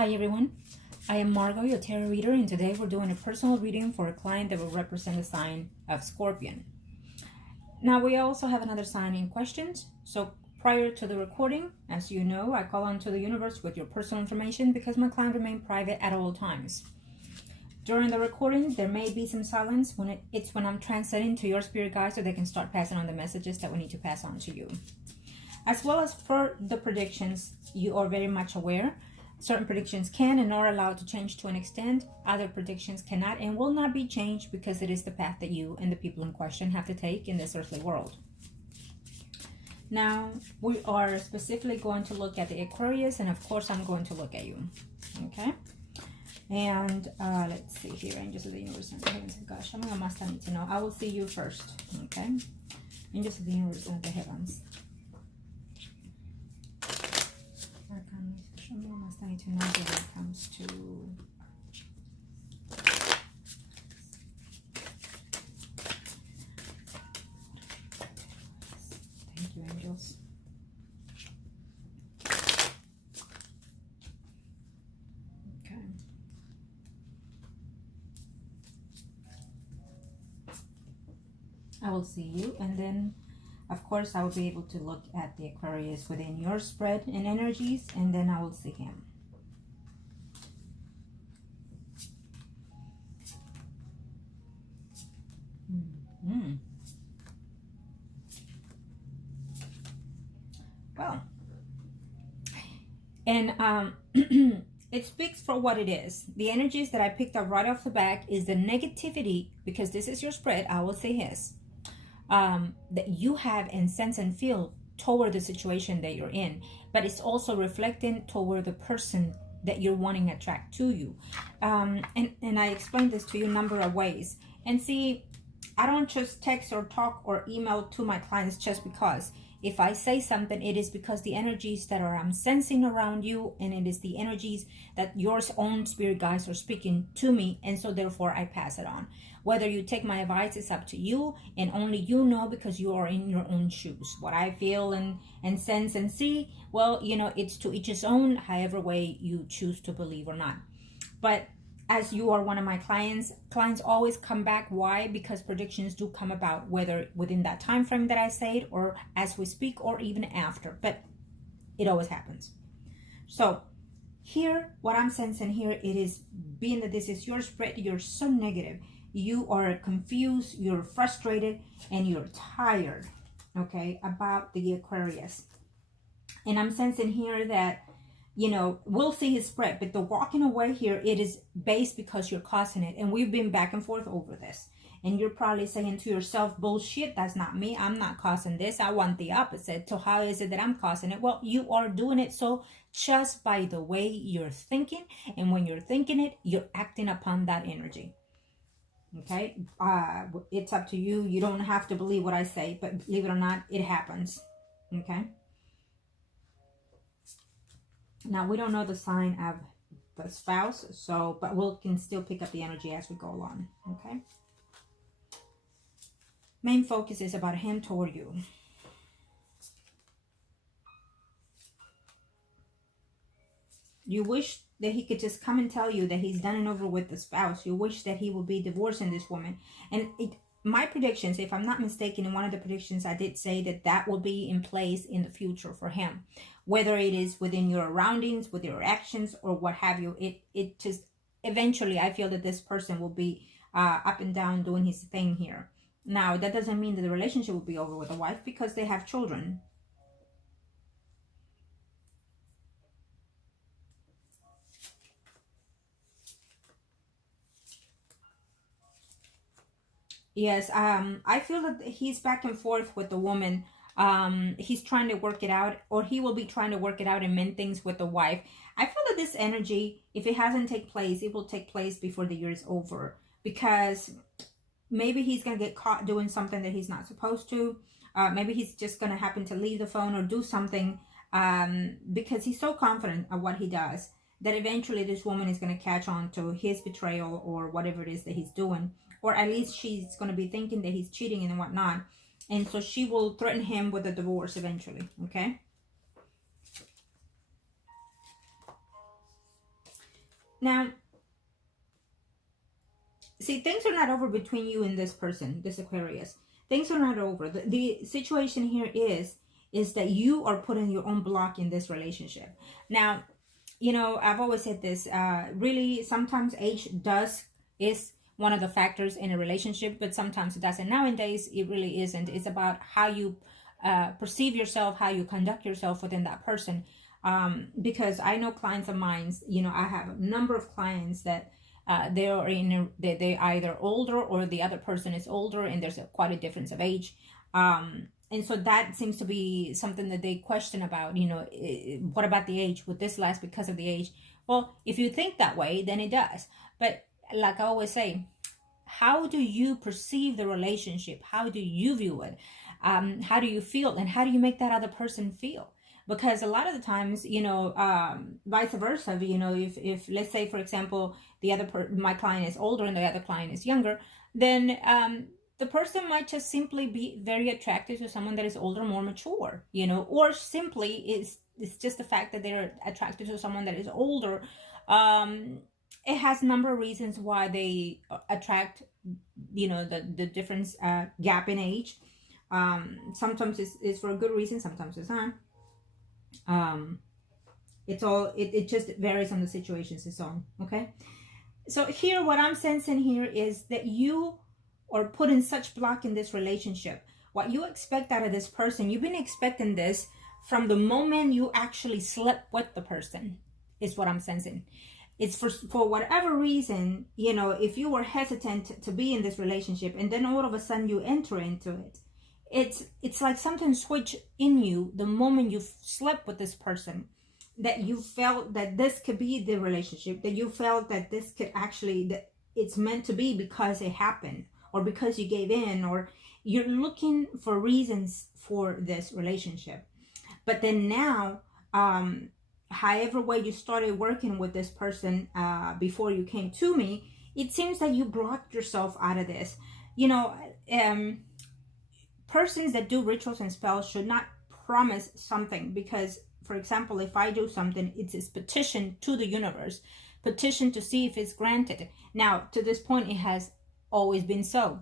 Hi everyone, I am Margo, your tarot reader, and today we're doing a personal reading for a client that will represent the sign of Scorpion. Now we also have another sign in questions, so prior to the recording, as you know, I call onto the universe with your personal information because my client remains private at all times. During the recording, there may be some silence when when I'm translating to your spirit guides so they can start passing on the messages that we need to pass on to you. As well as for the predictions, you are very much aware. Certain predictions can and are allowed to change to an extent. Other predictions cannot and will not be changed because it is the path that you and the people in question have to take in this earthly world. Now, we are specifically going to look at the Aquarius, and of course, I'm going to look at you. Okay? And let's see here. Angels of the universe and the heavens. Gosh, I must need to know. I will see you first. Okay? Angels of the universe and the heavens. I need to know when it comes to thank you, angels. Okay. I will see you, and then of course I will be able to look at the Aquarius within your spread and energies, and then I will see him. Well, and it speaks for what it is. The energies that I picked up right off the back is the negativity, because this is your spread, I will say his, that you have and sense and feel toward the situation that you're in, but it's also reflecting toward the person that you're wanting to attract to you. And I explained this to you a number of ways. And see, I don't just text or talk or email to my clients just because. If I say something, it is because the energies that I'm sensing around you, and it is the energies that your own spirit guides are speaking to me, and so therefore I pass it on. Whether you take my advice, it's up to you, and only you know, because you are in your own shoes. What I feel and sense and see, well, you know, it's to each his own, however way you choose to believe or not. But as you are one of my clients always come back. Why? Because predictions do come about, whether within that time frame that I said, or as we speak, or even after, but it always happens. So here, what I'm sensing here, it is being that this is your spread, you're so negative, you are confused, you're frustrated, and you're tired, okay, about the Aquarius. And I'm sensing here that, you know, we'll see his spread, but the walking away here, it is based because you're causing it. And we've been back and forth over this. And you're probably saying to yourself, bullshit, that's not me. I'm not causing this. I want the opposite. So how is it that I'm causing it? Well, you are doing it so just by the way you're thinking. And when you're thinking it, you're acting upon that energy. Okay? It's up to you. You don't have to believe what I say, but believe it or not, it happens. Okay? Now, we don't know the sign of the spouse, so, but we can still pick up the energy as we go along, okay? Main focus is about him toward you. You wish that he could just come and tell you that he's done and over with the spouse. You wish that he would be divorcing this woman. And my predictions, if I'm not mistaken, in one of the predictions, I did say that that will be in place in the future for him. Whether it is within your surroundings, with your actions, or what have you, it just, eventually, I feel that this person will be up and down doing his thing here. Now, that doesn't mean that the relationship will be over with the wife, because they have children. Yes, I feel that he's back and forth with the woman. He's trying to work it out, or he will be trying to work it out and mend things with the wife. I feel that this energy, if it hasn't taken place, it will take place before the year is over, because maybe he's going to get caught doing something that he's not supposed to. Maybe he's just going to happen to leave the phone or do something, because he's so confident of what he does, that eventually this woman is going to catch on to his betrayal or whatever it is that he's doing. Or at least she's going to be thinking that he's cheating and whatnot. And so she will threaten him with a divorce eventually, okay? Now, see, things are not over between you and this person, this Aquarius. Things are not over. The situation here is that you are putting your own block in this relationship. Now, you know, I've always said this, really, sometimes age is one of the factors in a relationship, but sometimes it doesn't. Nowadays, it really isn't. It's about how you perceive yourself, how you conduct yourself within that person. Because I know clients of mine, you know, I have a number of clients that they're either older or the other person is older, and there's quite a difference of age. And so that seems to be something that they question about, you know, what about the age? Would this last because of the age? Well, if you think that way, then it does. But like I always say, how do you perceive the relationship? How do you view it? How do you feel? And how do you make that other person feel? Because a lot of the times, you know, vice versa, you know, if let's say, for example, my client is older and the other client is younger, then the person might just simply be very attracted to someone that is older, more mature, you know, or simply it's just the fact that they're attracted to someone that is older. It has a number of reasons why they attract, you know, the difference gap in age. Sometimes it's for a good reason, sometimes it's not. It just varies on the situations it's on. Okay, so here what I'm sensing here is that you are putting such block in this relationship. What you expect out of this person, you've been expecting this from the moment you actually slept with the person, is what I'm sensing. It's for whatever reason, you know, if you were hesitant to be in this relationship and then all of a sudden you enter into it, it's like something switched in you the moment you slept with this person, that you felt that this could be the relationship, that you felt that this could actually, that it's meant to be because it happened, or because you gave in, or you're looking for reasons for this relationship. But then now, however way you started working with this person before you came to me, it seems that you blocked yourself out of this. You know, persons that do rituals and spells should not promise something, because, for example, if I do something, it's a petition to the universe, petition to see if it's granted. Now, to this point, it has always been so.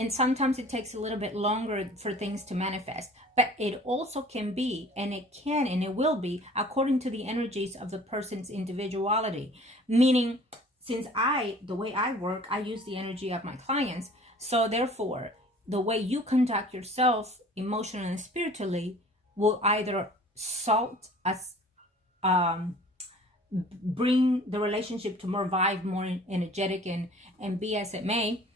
And sometimes it takes a little bit longer for things to manifest, but it also can be, and it can, and it will be, according to the energies of the person's individuality. Meaning, since the way I work, I use the energy of my clients. So therefore, the way you conduct yourself emotionally and spiritually will either bring the relationship to more vibe, more energetic, and be as it may,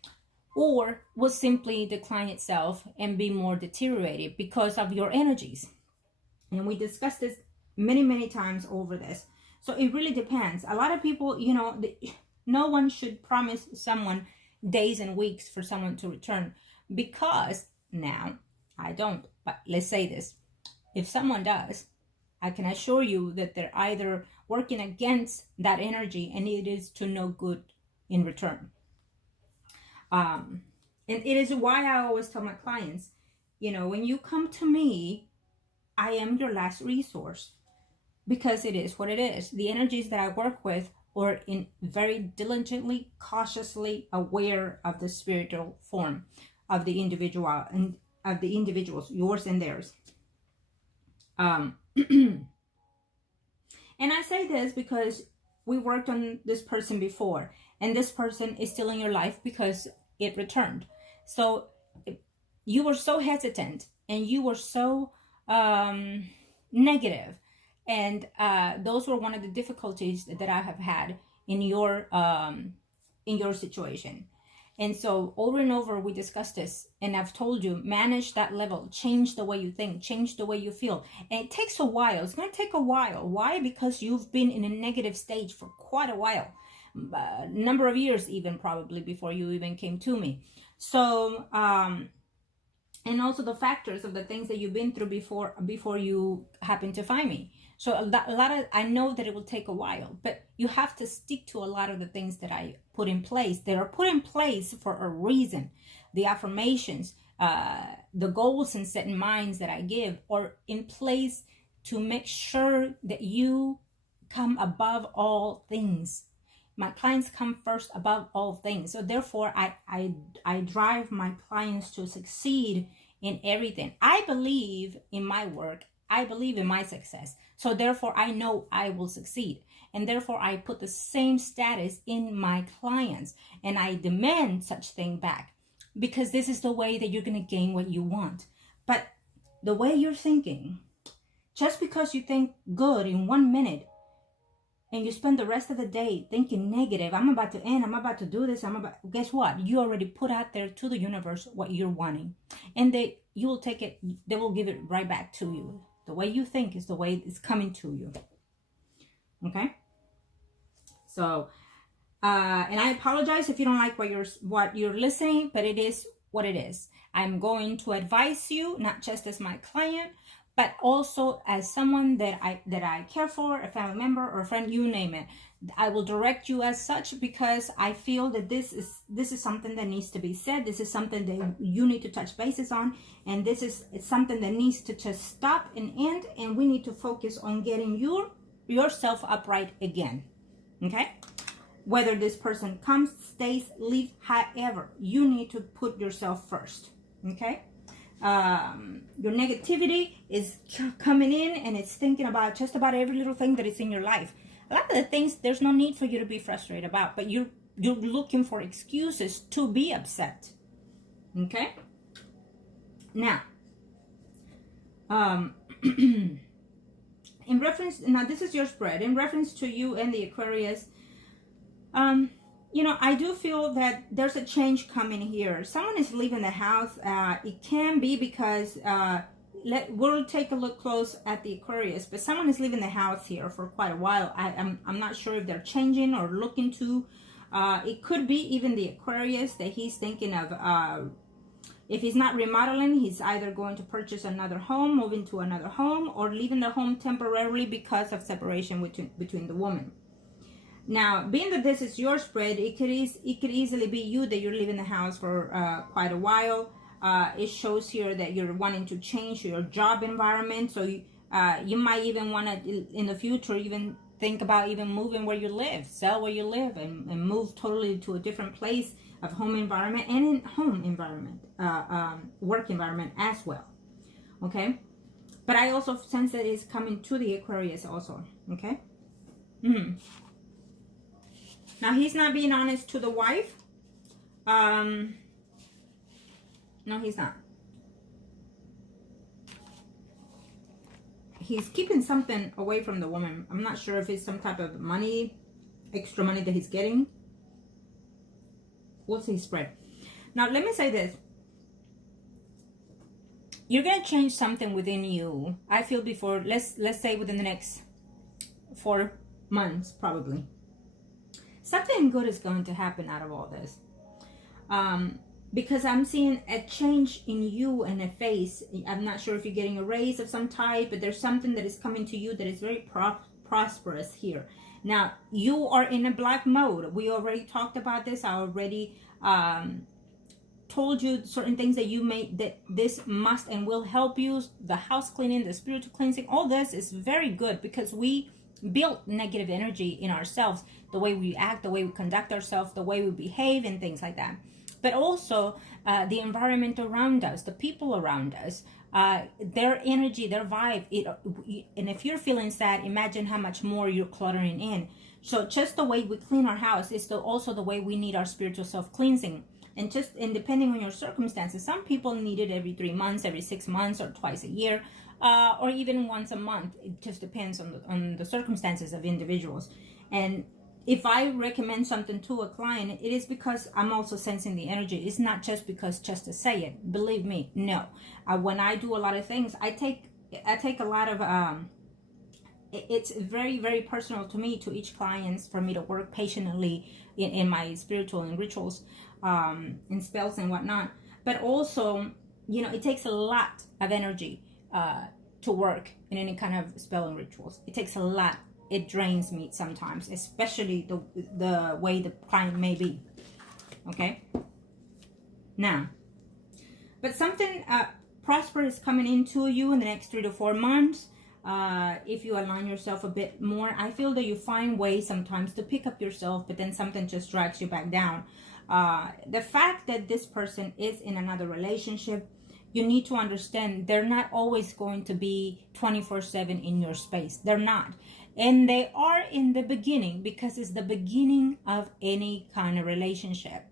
or will simply decline itself and be more deteriorated because of your energies. And we discussed this many times over this. So it really depends. A lot of people, you know, no one should promise someone days and weeks for someone to return, because now I don't, but let's say this, if someone does, I can assure you that they're either working against that energy, and it is to no good in return. And it is why I always tell my clients, you know, when you come to me, I am your last resource, because it is what it is. The energies that I work with are in very diligently, cautiously aware of the spiritual form of the individual and of the individuals, yours and theirs. And I say this because we worked on this person before, and this person is still in your life because it returned. So you were so hesitant, and you were so negative, and those were one of the difficulties that I have had in your situation. And so over and over we discussed this, and I've told you, manage that level, change the way you think, change the way you feel. And it takes a while. It's going to take a while. Why? Because you've been in a negative stage for quite a while, a number of years even, probably before you even came to me. So and also the factors of the things that you've been through before you happen to find me. So I know that it will take a while, but you have to stick to a lot of the things that I put in place. They are put in place for a reason. The affirmations, the goals and set in minds that I give are in place to make sure that you come above all things. My clients come first above all things. So therefore, I drive my clients to succeed in everything. I believe in my work. I believe in my success. So therefore, I know I will succeed. And therefore, I put the same status in my clients. And I demand such thing back. Because this is the way that you're going to gain what you want. But the way you're thinking, just because you think good in 1 minute, and you spend the rest of the day thinking negative, I'm about to end, I'm about to do this, guess what? You already put out there to the universe what you're wanting. And you will take it, they will give it right back to you. The way you think is the way it's coming to you. Okay? So, and I apologize if you don't like what you're listening, but it is what it is. I'm going to advise you, not just as my client, but also as someone that I care for, a family member or a friend, you name it. I will direct you as such because I feel that this is something that needs to be said. This is something that you need to touch bases on, and it's something that needs to just stop and end, and we need to focus on getting yourself upright again. Okay? Whether this person comes, stays, leaves, however, you need to put yourself first. Okay? Your negativity is coming in and it's thinking about just about every little thing that is in your life. A lot of the things there's no need for you to be frustrated about, but you're looking for excuses to be upset. Okay? Now, in reference, now this is your spread, in reference to you and the Aquarius, I do feel that there's a change coming here. Someone is leaving the house. It can be because, we'll take a look close at the Aquarius, but someone is leaving the house here for quite a while. I'm not sure if they're changing or looking to. It could be even the Aquarius that he's thinking of. If he's not remodeling, he's either going to purchase another home, move into another home, or leaving the home temporarily because of separation between the woman. Now, being that this is your spread, it could easily be you that you're leaving the house for quite a while. It shows here that you're wanting to change your job environment. So you might even want to, in the future, even think about even moving where you live, sell where you live, and move totally to a different place of home environment and in home environment, work environment as well. Okay? But I also sense that it's coming to the Aquarius also. Okay? Now, he's not being honest to the wife. No, he's not. He's keeping something away from the woman. I'm not sure if it's some type of money, extra money that he's getting. We'll see spread. Now, let me say this. You're going to change something within you. I feel before, let's say within the next 4 months, probably. Something good is going to happen out of all this. Because I'm seeing a change in you and a face. I'm not sure if you're getting a raise of some type, but there's something that is coming to you that is very prosperous here. Now, you are in a black mode. We already talked about this. I already told you certain things that this must and will help you. The house cleaning, the spiritual cleansing, all this is very good because we built negative energy in ourselves, the way we act, the way we conduct ourselves, the way we behave, and things like that. But also the environment around us, the people around us, their energy, their vibe. And if you're feeling sad, imagine how much more you're cluttering in. So just the way we clean our house is also the way we need our spiritual self-cleansing. And depending on your circumstances, some people need it every 3 months, every 6 months, or twice a year. Or even once a month. It just depends on the circumstances of individuals. And if I recommend something to a client, it is because I'm also sensing the energy. It's not just to say it. Believe me, no. When I do a lot of things, I take a lot of. It's very, very personal to me, to each client, for me to work patiently in my spiritual and rituals, and spells and whatnot. But also, it takes a lot of energy to work in any kind of spell and rituals. It takes a lot. It drains me sometimes, especially the way the client may be. Okay? Now, but something prosperous coming into you in the next 3 to 4 months. if you align yourself a bit more, I feel that you find ways sometimes to pick up yourself, but then something just drags you back down. The fact that this person is in another relationship, you need to understand they're not always going to be 24/7 in your space. They're not. And they are in the beginning, because it's the beginning of any kind of relationship.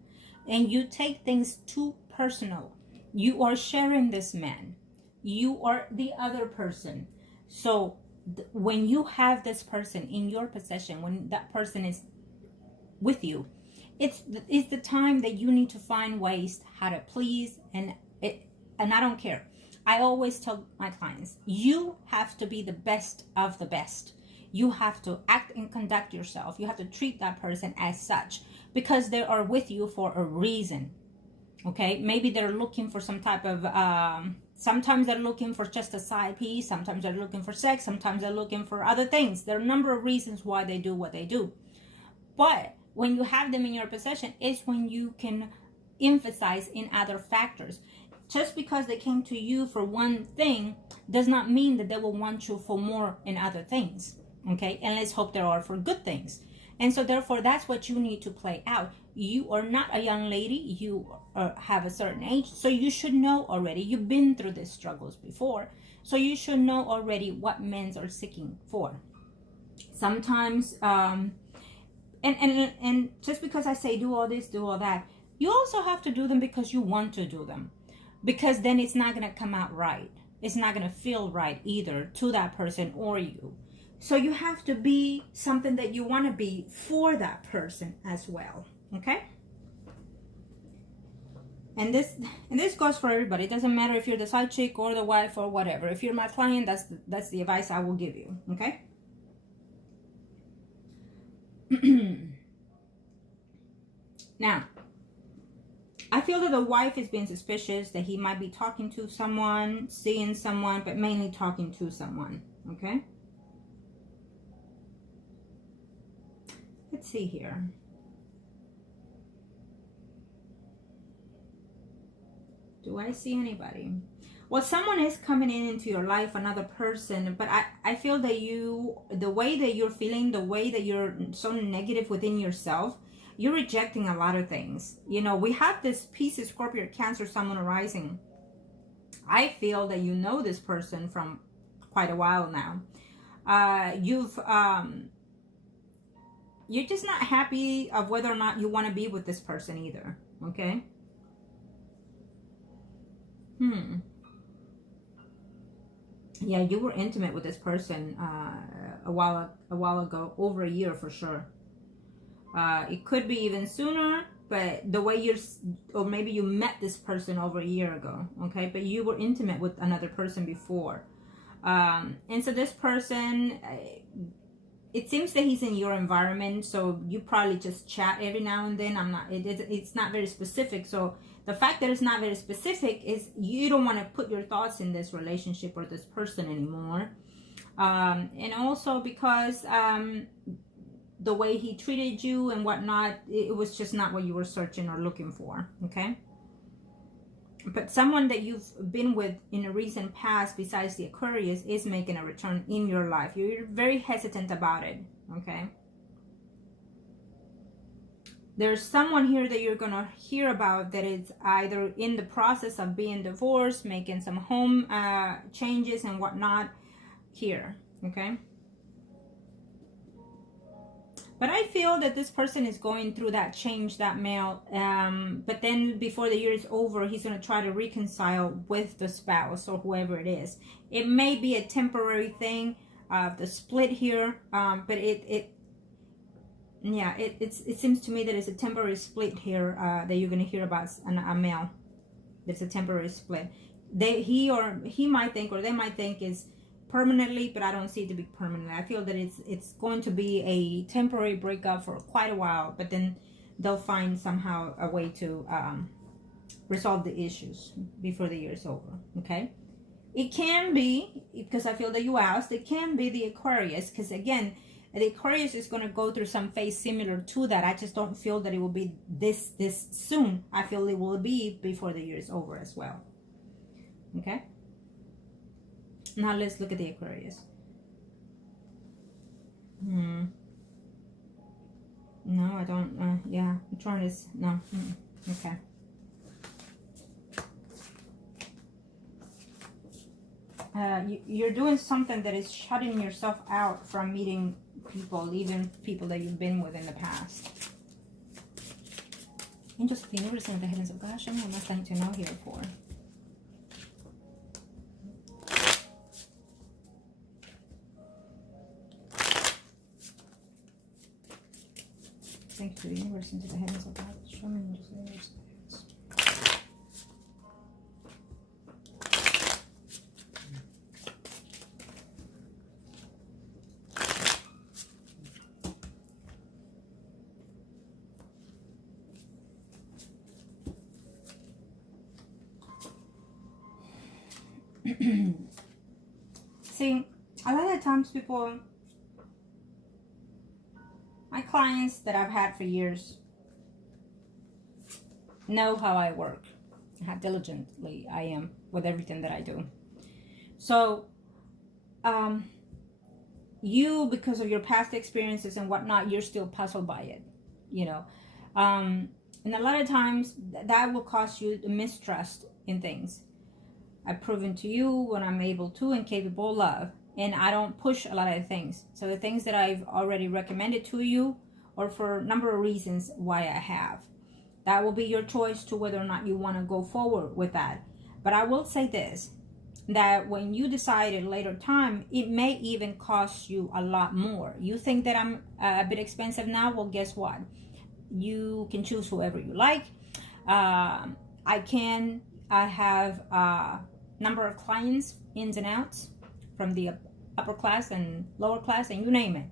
And you take things too personal. You are sharing this man. You are the other person. So when you have this person in your possession, when that person is with you, it's the time that you need to find ways how to please. And I don't care. I always tell my clients, you have to be the best of the best. You have to act and conduct yourself. You have to treat that person as such, because they are with you for a reason. Okay, maybe they're looking for some type of, sometimes they're looking for just a side piece. Sometimes they're looking for sex. Sometimes they're looking for other things. There are a number of reasons why they do what they do. But when you have them in your possession, is when you can emphasize in other factors. Just because they came to you for one thing does not mean that they will want you for more in other things. Okay, and let's hope there are for good things. And so therefore, that's what you need to play out. You are not a young lady. You have a certain age, so you should know already. You've been through these struggles before, so you should know already what men are seeking for. Sometimes, and just because I say do all this, do all that, you also have to do them because you want to do them, because then it's not going to come out right. It's not going to feel right either to that person or you. So you have to be something that you want to be for that person as well. Okay? And this goes for everybody. It doesn't matter if you're the side chick or the wife or whatever. If you're my client, that's the advice I will give you. Okay? Now, I feel that the wife is being suspicious that he might be talking to someone, seeing someone, but mainly talking to someone. Okay? Let's see here. Do I see anybody? Well, someone is coming into your life, another person, but I feel that the way that you're feeling, the way that you're so negative within yourself, you're rejecting a lot of things. You know, we have this piece of Scorpio, Cancer, Sun, arising. I feel that you know this person from quite a while now. You're just not happy of whether or not you want to be with this person either. Okay? Yeah, you were intimate with this person a while ago, over a year for sure. It could be even sooner, but the way or maybe you met this person over a year ago. Okay, but you were intimate with another person before, and so this person. It seems that he's in your environment, so you probably just chat every now and then. It's not very specific. So the fact that it's not very specific is you don't want to put your thoughts in this relationship or this person anymore. And also because the way he treated you and whatnot, it was just not what you were searching or looking for. Okay? But someone that you've been with in a recent past, besides the Aquarius, is making a return in your life. You're very hesitant about it, okay? There's someone here that you're going to hear about that is either in the process of being divorced, making some home changes and whatnot here, okay? But I feel that this person is going through that change, that male. But then before the year is over, he's going to try to reconcile with the spouse or whoever it is. It may be a temporary thing, the split here. But it seems to me that it's a temporary split here that you're going to hear about a male. It's a temporary split. He might think, or they might think is permanently, but I don't see it to be permanent. I feel that it's going to be a temporary breakup for quite a while, but then they'll find somehow a way to resolve the issues before the year is over. Okay, it can be, because I feel that you asked, it can be the Aquarius, because again, the Aquarius is going to go through some phase similar to that. I just don't feel that it will be this soon. I feel it will be before the year is over as well. Okay. Now let's look at the Aquarius. trying to, no, okay. You're doing something that is shutting yourself out from meeting people, even people that you've been with in the past. Angels of the universe and the heavens of God, show me what I'm trying to know here for. Thank you to the universe and to the heavens of God. Show me angels of the universe. See, a lot of times people, my clients that I've had for years, know how I work, how diligently I am with everything that I do. So, you, because of your past experiences and whatnot, you're still puzzled by it, you know. And a lot of times that will cause you mistrust in things. I've proven to you what I'm able to and capable of, and I don't push a lot of things. So the things that I've already recommended to you, or for a number of reasons why I have, that will be your choice to whether or not you want to go forward with that. But I will say this, that when you decide at a later time, it may even cost you a lot more. You think that I'm a bit expensive now? Well, guess what? You can choose whoever you like. I have a number of clients, ins and outs, from the upper class and lower class, and you name it.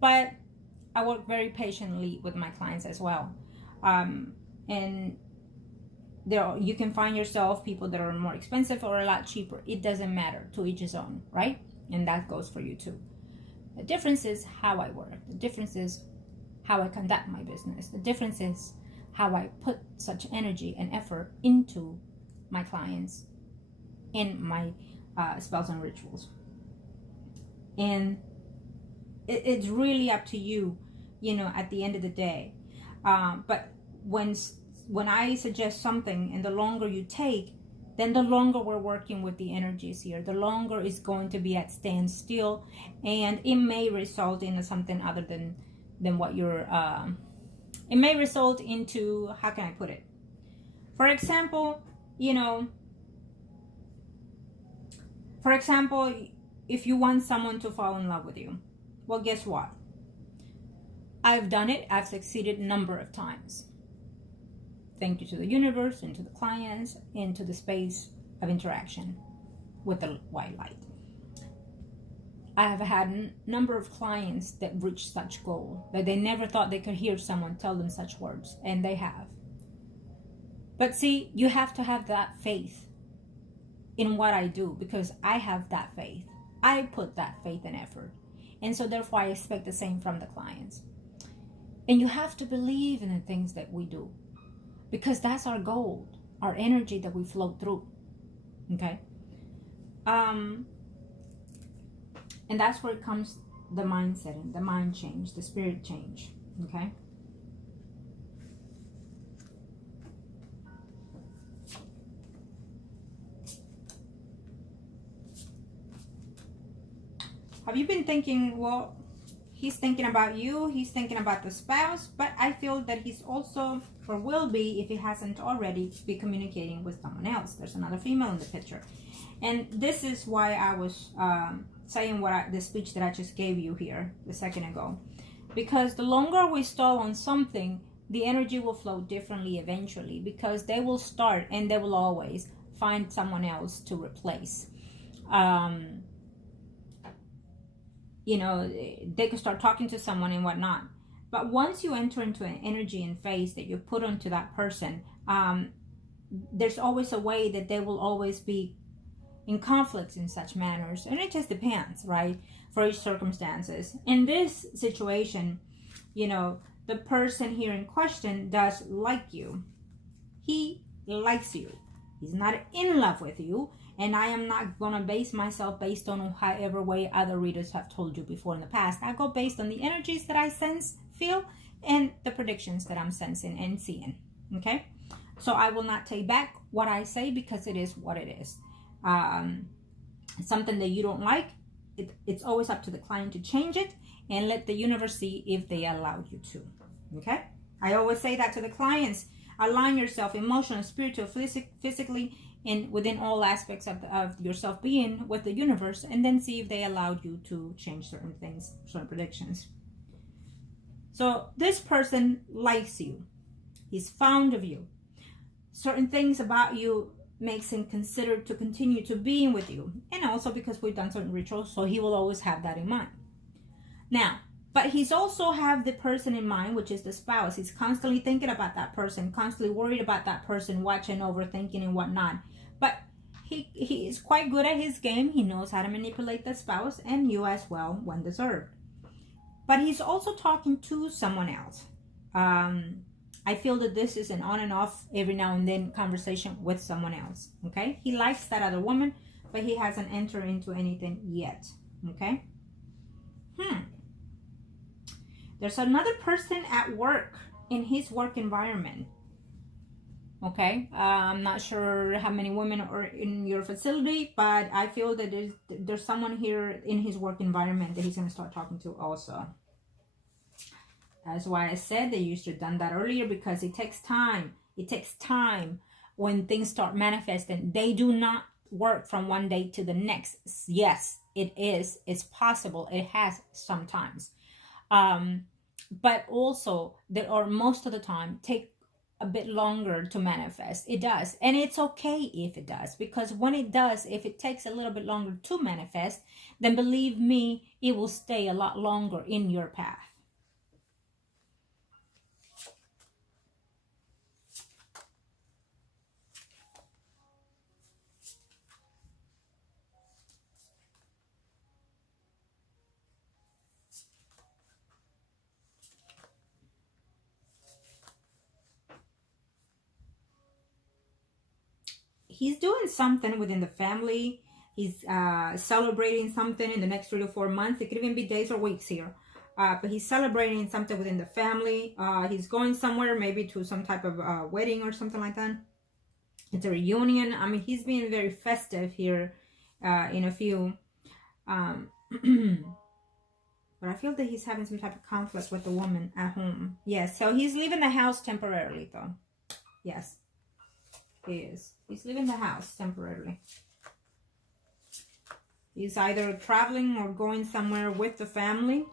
But I work very patiently with my clients as well. And there, you can find yourself people that are more expensive or a lot cheaper. It doesn't matter, to each his own, right? And that goes for you too. The difference is how I work. The difference is how I conduct my business. The difference is how I put such energy and effort into my clients and my spells and rituals. And it's really up to you, you know, at the end of the day. But when I suggest something, and the longer you take, then the longer we're working with the energies here, the longer it's going to be at standstill, and it may result in something other than what you're, it may result into, how can I put it? For example, you know, if you want someone to fall in love with you, well, guess what? I've done it. I've succeeded a number of times. Thank you to the universe and to the clients and to the space of interaction with the white light. I have had a number of clients that reached such goal that they never thought they could hear someone tell them such words, and they have. But see, you have to have that faith in what I do, because I have that faith. I put that faith and effort. And so therefore I expect the same from the clients. And you have to believe in the things that we do, because that's our gold, our energy that we flow through. Okay? And that's where it comes, the mindset and the mind change, the spirit change. Okay? Have you been thinking, well, he's thinking about you, he's thinking about the spouse, but I feel that he's also, or will be, if he hasn't already, be communicating with someone else. There's another female in the picture. And this is why I was saying the speech that I just gave you here a second ago. Because the longer we stall on something, the energy will flow differently eventually, because they will start and they will always find someone else to replace. You know, they could start talking to someone and whatnot. But once you enter into an energy and phase that you put onto that person, there's always a way that they will always be in conflicts in such manners. And it just depends, right? For each circumstances. In this situation, you know, the person here in question does like you. He likes you. He's not in love with you. And I am not going to base myself based on however way other readers have told you before in the past. I go based on the energies that I sense, feel, and the predictions that I'm sensing and seeing. Okay? So I will not take back what I say because it is what it is. Something that you don't like, it's always up to the client to change it and let the universe see if they allow you to. Okay? I always say that to the clients. Align yourself emotionally, spiritually, physically, and within all aspects of yourself being with the universe, and then see if they allowed you to change certain things, certain predictions. So this person likes you. He's fond of you. Certain things about you makes him consider to continue to being with you. And also because we've done certain rituals, so he will always have that in mind. Now, but he's also have the person in mind, which is the spouse. He's constantly thinking about that person, constantly worried about that person, watching, overthinking, and whatnot. But he is quite good at his game. He knows how to manipulate the spouse and you as well when deserved. But he's also talking to someone else. I feel that this is an on and off every now and then conversation with someone else. Okay? He likes that other woman, but he hasn't entered into anything yet. Okay? There's another person at work, in his work environment. Okay, I'm not sure how many women are in your facility, but I feel that there's someone here in his work environment that he's going to start talking to also. That's why I said that you should have done that earlier, because it takes time. It takes time when things start manifesting. They do not work from one day to the next. Yes, it is. It's possible. It has sometimes. But also, there are most of the time take a bit longer to manifest. It does. And it's okay if it does, because when it does, if it takes a little bit longer to manifest, then believe me, it will stay a lot longer in your path. He's doing something within the family. He's celebrating something in the next 3 to 4 months. It could even be days or weeks here. But he's celebrating something within the family. He's going somewhere, maybe to some type of wedding or something like that. It's a reunion. I mean, he's being very festive here in a few. But I feel that he's having some type of conflict with the woman at home. Yes, so he's leaving the house temporarily, though. Yes. He is. He's leaving the house temporarily. He's either traveling or going somewhere with the family.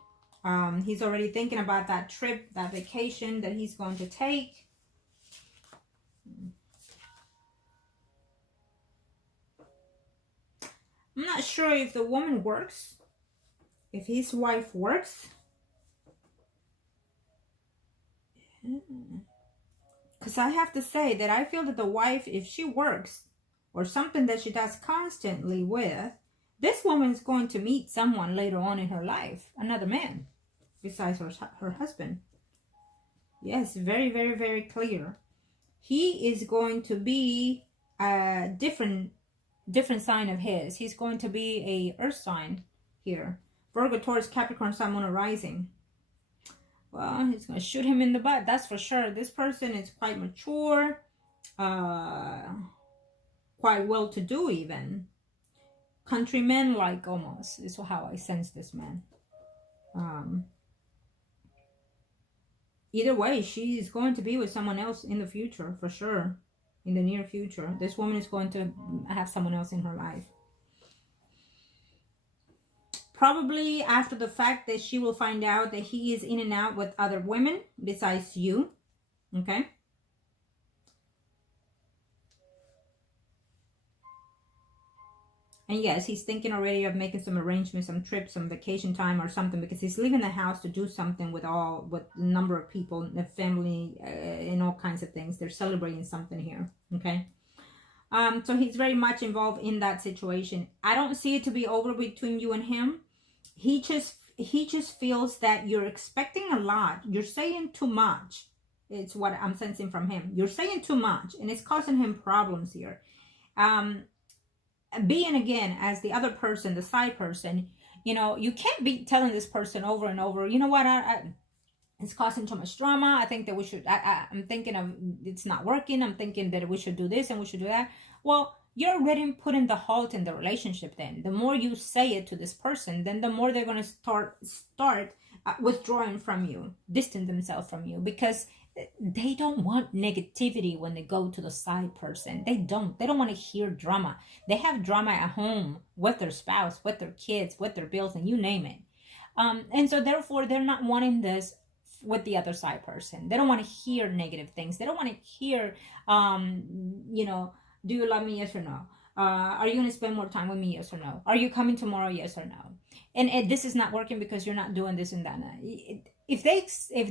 He's already thinking about that trip, that vacation that he's going to take. I'm not sure if the woman works, if his wife works. Because I have to say that I feel that the wife, if she works or something that she does constantly with, this woman is going to meet someone later on in her life, another man, besides her husband. Yes, very, very, very clear. He is going to be a different sign of his. He's going to be a earth sign here. Virgo, Taurus, Capricorn, Sun, Moon, Rising. Well, he's going to shoot him in the butt, that's for sure. This person is quite mature, quite well-to-do even. Countryman-like almost, is how I sense this man. Either way, she is going to be with someone else in the future, for sure. In the near future. This woman is going to have someone else in her life. Probably after the fact that she will find out that he is in and out with other women besides you. Okay? And yes, he's thinking already of making some arrangements, some trips, some vacation time or something, because he's leaving the house to do something with a number of people, the family, and all kinds of things. They're celebrating something here. Okay? So he's very much involved in that situation. I don't see it to be over between you and him. He just feels that you're expecting a lot. You're saying too much. It's what I'm sensing from him. You're saying too much, and it's causing him problems here. being again as the other person, the side person, you can't be telling this person over and over, you know what, it's causing too much drama. I think that we should, I'm thinking of, it's not working. I'm thinking that we should do this and we should do that. Well, you're already putting the halt in the relationship. Then the more you say it to this person, then the more they're going to start withdrawing from you, distant themselves from you, because they don't want negativity when they go to the side person. They don't want to hear drama. They have drama at home with their spouse, with their kids, with their bills, and you name it. And so therefore they're not wanting this with the other side person. They don't want to hear negative things. They don't want to hear, do you love me? Yes or no? Are you going to spend more time with me? Yes or no? Are you coming tomorrow? Yes or no? And this is not working because you're not doing this and that. If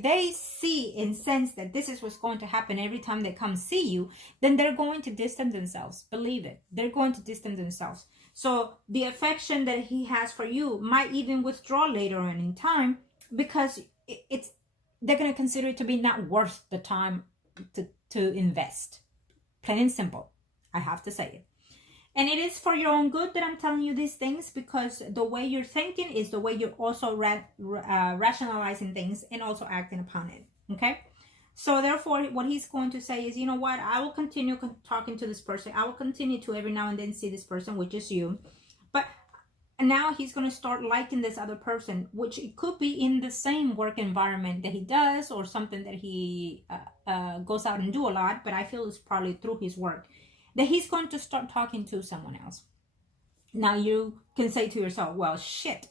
they see and sense that this is what's going to happen every time they come see you, then they're going to distance themselves. Believe it. They're going to distance themselves. So the affection that he has for you might even withdraw later on in time, because they're going to consider it to be not worth the time to invest. Plain and simple. I have to say it. And it is for your own good that I'm telling you these things, because the way you're thinking is the way you're also rationalizing things and also acting upon it. Okay? So therefore, what he's going to say is, you know what? I will continue talking to this person. I will continue to every now and then see this person, which is you. But now he's going to start liking this other person, which it could be in the same work environment that he does, or something that he goes out and do a lot. But I feel it's probably through his work that he's going to start talking to someone else. Now you can say to yourself, well, shit,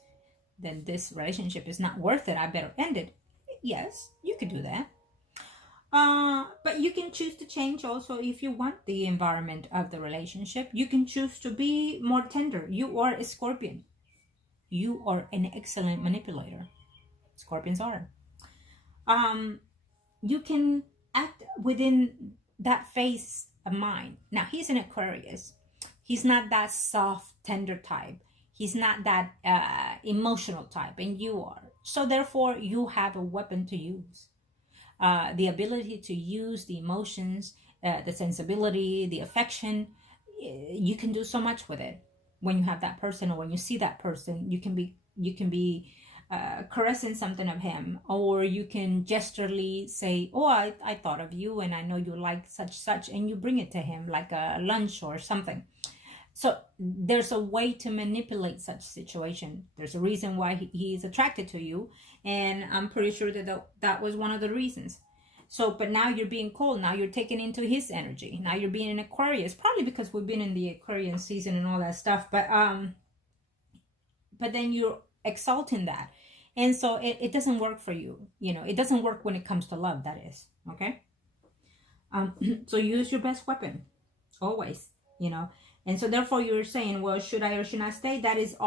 then this relationship is not worth it. I better end it. Yes, you could do that. But you can choose to change also if you want the environment of the relationship. You can choose to be more tender. You are a Scorpion. You are an excellent manipulator. Scorpions are. You can act within that phase of mind. Now, he's an Aquarius. He's not that soft, tender type. He's not that emotional type, and you are. So therefore, you have a weapon to use. The ability to use the emotions, the sensibility, the affection. You can do so much with it when you have that person, or when you see that person. You can be caressing something of him, or you can gesturally say, oh, I thought of you, and I know you like such, and you bring it to him like a lunch or something. So there's a way to manipulate such situation. There's a reason why he's attracted to you, and I'm pretty sure that was one of the reasons. So, but now you're being cold. Now you're taken into his energy. Now you're being an Aquarius, probably because we've been in the Aquarian season and all that stuff. But then you're exalting that, and so it doesn't work for you. It doesn't work when it comes to love. That is okay. So use your best weapon always. And so therefore you're saying, well, should I or should I stay? That is all